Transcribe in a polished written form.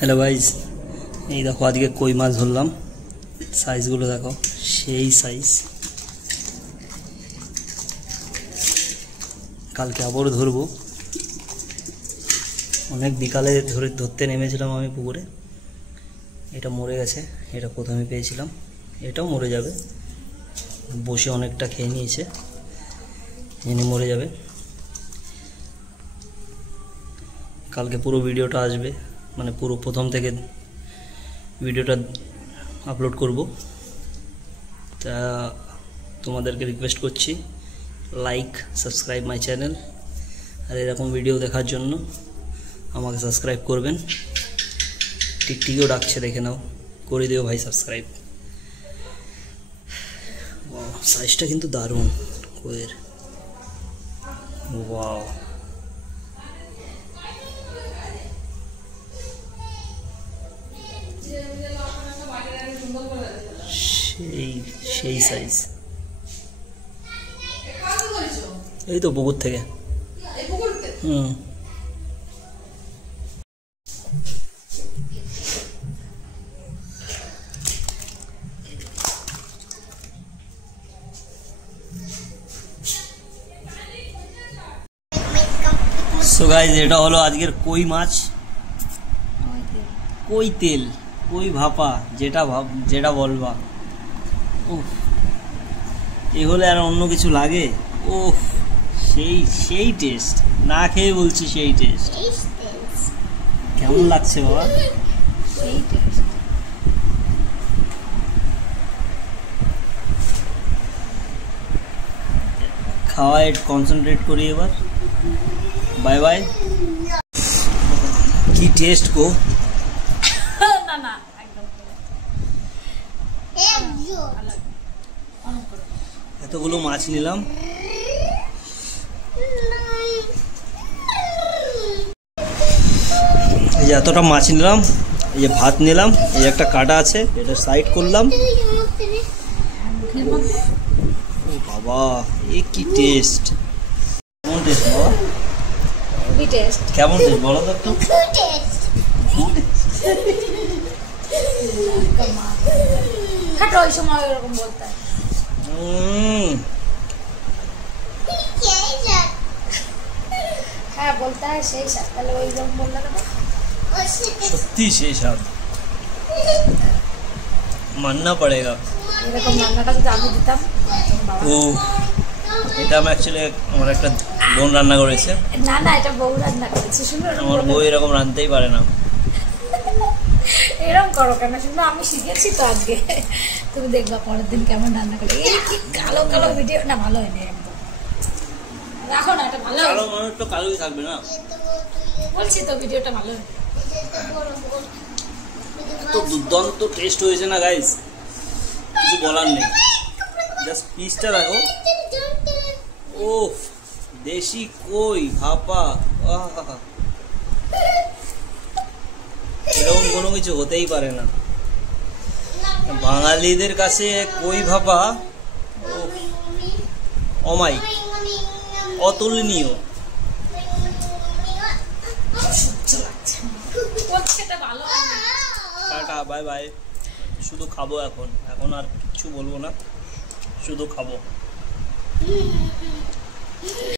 hello guys ये देखो आज के कोई माछ धरलाम साइजगुलो देखो সেই সাইজ কালকে আবার ধরবো অনেক বিকালে ধরতে নেমেছিলাম আমি পুকুরে এটা মরে গেছে এটা প্রথমে পেয়েছিলাম এটাও মরে যাবে বসে অনেকটা খেয়ে নিয়েছে এনে মরে যাবে কালকে পুরো ভিডিওটা আসবে মানে পুরো প্রথম থেকে ভিডিওটা আপলোড করব তা তোমাদেরকে রিকোয়েস্ট করছি লাইক সাবস্ক্রাইব মাই চ্যানেল আর এরকম ভিডিও দেখার জন্য আমাকে সাবস্ক্রাইব করবেন টিকটিকিও ডাকছে দেখে নাও করে দিও ভাই সাবস্ক্রাইব সাইজটা কিন্তু দারুণ কোয়ের ওয়াও সেই সাইজ এই তো পুকুর থেকে সো গাইস এটা হলো আজকের কই মাছ কই তেল কই ভাপা যেটা বলবা উফ এই হলে আর অন্য কিছু লাগে উফ সেই টেস্ট না খেয়ে বলছি সেই টেস্ট কেমন লাগছে বাবা সেই টেস্ট খাওয়ায় কনসেন্ট্রেট করি এবার বাই বাই কি টেস্ট গো না না একদম এতগুলো মাছ নিলাম এই যে এতটা মাছ নিলাম এই যে ভাত নিলাম এই একটা কাটা আছে এটা সাইড করলাম ও বাবা এ কি টেস্ট কেমন টেস্ট বাবা কেমন টেস্ট বলো তো একটু ওই সময় এরকম বলতে হ্যাঁ বলতে হয় সেই স্বাদ তাহলে ওই রকম বললে সত্যি সেই স্বাদ মাননা পড়েগা এরকম রান্নাটা যদি আমি দিতাম ও এটা আমি অ্যাকচুয়ালি আমার একটা বোন রান্না করেছে না না এটা বউ রান্না করেছে শুনো আমার বউ এরকম রাঁধতেই পারে না এরকম করো কেন শুনো আমি শিখেছি তো আজকে তুমি দেখবা পরের দিন কেমন রান্না করে এই কি কালো কালো ভিডিও না ভালো হয়নি একদম রাখো না এটা ভালো কালো মানুষ তো কালোই থাকবে না বলছি তো ভিডিওটা ভালো তো দুর্দান্ত টেস্ট হয়েছে না গাইস কিছু বলার নেই জাস্ট পিসটা দেখো ওফ দেশি কই ভাপা এরকম কোনো কিছু হতেই পারে না বাঙালিদের কাছে কই ভাপা অমাই অতুলনীয় টাটা বাই বাই শুধু খাবো এখন আর কিছু বলবো না শুধু খাবো